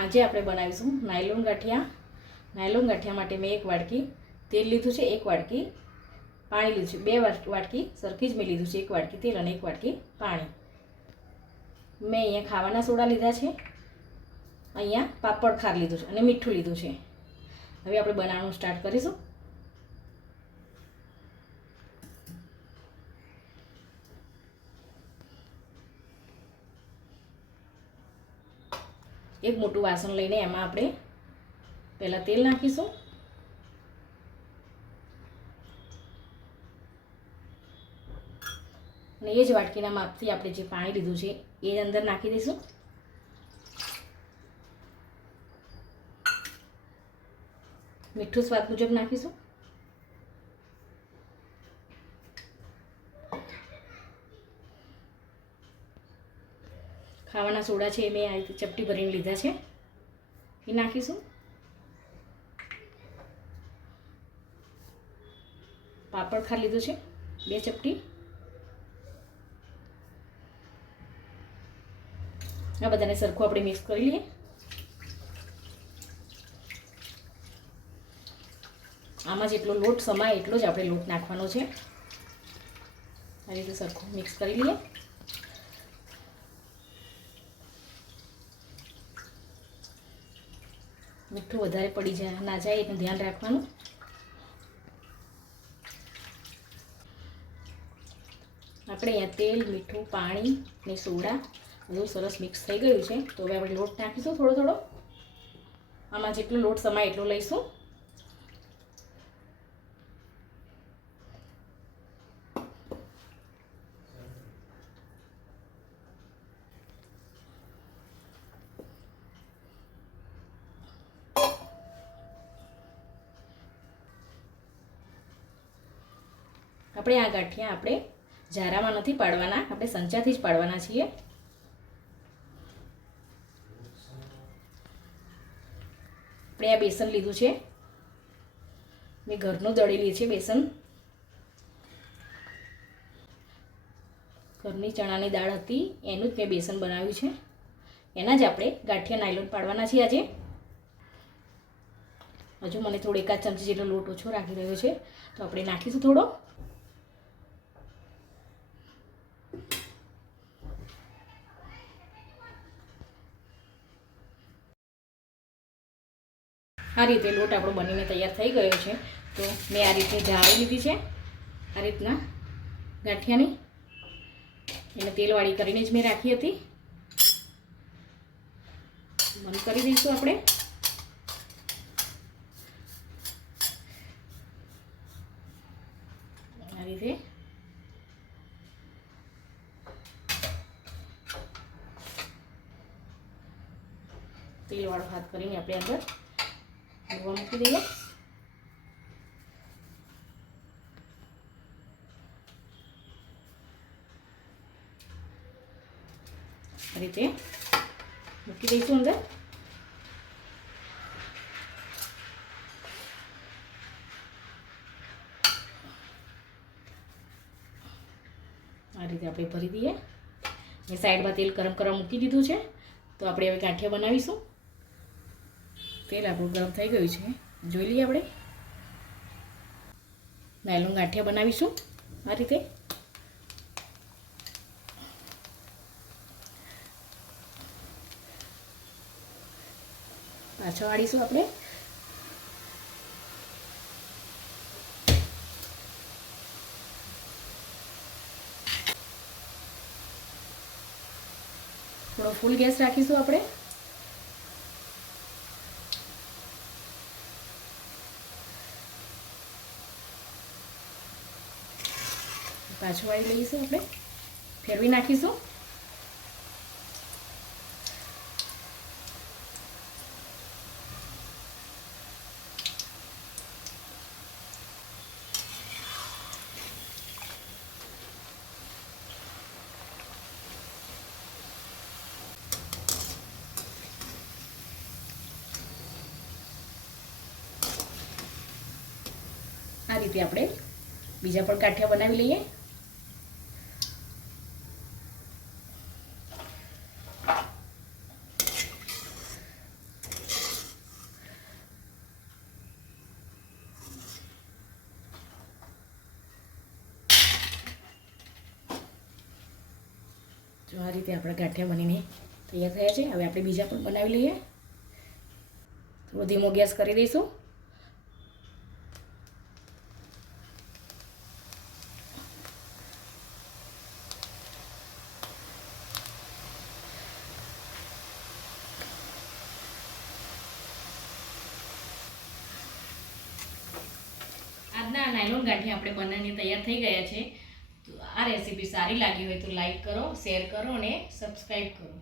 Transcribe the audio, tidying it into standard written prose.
આજે આપણે બનાવીશું નાયલોન ગાંઠિયા। નાયલોન ગાંઠિયા માટે મેં 1 વાટકી તેલ લીધું છે, 1 વાટકી પાણી લીધું છે, 2 વાટકી સરખી જ મેં લીધું છે, 1 વાટકી તેલ અને 1 વાટકી પાણી। મેં અહીંયા ખાવાના સોડા લીધા છે, અહીંયા પાપડ ખાર લીધું છે અને મીઠું લીધું છે। હવે આપણે બનાવવાનું સ્ટાર્ટ કરીશું। એક મોટું વાસણ લઈને એમાં આપણે પહેલાં તેલ નાખીશું। અને એ જ વાટકીના માપથી આપણે જે પાણી લીધું છે એ અંદર નાખી દઈશું। મીઠું સ્વાદ મુજબ નાખીશું। ખાવાના સોડા છે એ મેં આ રીતે ચપટી ભરીને લીધા છે, એ નાખીશું। પાપડ ખાર લીધું છે 2 ચપટી। આ બધાને સરખું આપણે મિક્સ કરી લઈએ। આમાં જેટલો લોટ સમાય એટલો જ આપણે લોટ નાખવાનો છે। આ રીતે સરખું મિક્સ કરી લઈએ। મીઠું વધારે પડી ના જાય એનું ધ્યાન રાખવાનું। આપણે અહીંયા તેલ, મીઠું, પાણી અને સોડા બધું સરસ મિક્સ થઈ ગયું છે। તો હવે આપણે લોટ નાખીશું થોડો થોડો। આમાં જેટલો લોટ સમાય એટલો લઈશું। આપણે આ ગાંઠિયા આપણે જારામાં નથી પાડવાના, આપણે સંચાથી જ પાડવાના છીએ। આપણે આ બેસન લીધું છે, મેં ઘરનું દળેલી છે બેસન। ઘરની ચણાની દાળ હતી એનું જ મેં બેસન બનાવ્યું છે, એના જ આપણે ગાંઠિયા નાયલોન પાડવાના છીએ આજે। હજુ મને થોડો 1 ચમચી જેટલો લોટ ઓછો રાખી રહ્યો છે, તો આપણે નાખીશું થોડો। આ રીતે લોટ આપણો બનીને તૈયાર થઈ ગયો છે। તો મેં આ રીતે જાળી લીધી છે, આ રીતના ગાંઠિયાની, એને તેલવાળી કરીને જ મેં રાખી હતી। બંધ કરી દઈશું આપણે। આ રીતે તેલવાળો હાથ કરીને આપણે અંદર મૂકી દઈએ। આ રીતે મૂકી દઈશું અંદર। આ રીતે આપણે ભરી દઈએ। મેં સાઈડમાં તેલ ગરમ કરવા મૂકી દીધું છે, તો આપણે હવે ગાંઠિયા બનાવીશું। તેલ આપણું ગરમ થઈ ગયું છે, જોઈ લઈએ આપણે નાયલોન ગાંઠિયા બનાવીશું। આ રીતે પાછો વાળીશું આપણે। થોડો ફૂલ ગેસ રાખીશું આપણે। પાછું વાળી લઈશું આપણે, ફેરવી નાખીશું। આ રીતે આપણે બીજા પણ ગાંઠિયા બનાવી લઈએ। આ રીતે આપણા ગાંઠિયા બનીને તૈયાર થયા છે. હવે આપણે બીજા પણ બનાવી લઈએ. થોડો ધીમો ગેસ કરી દઈશું. આજના નાયલોન ગાંઠિયા આપણે બનાવીને તૈયાર થઈ ગયા છે. તો આ રેસીપી સારી લાગી હોય તો લાઈક કરો, શેર કરો અને સબસ્ક્રાઈબ કરો.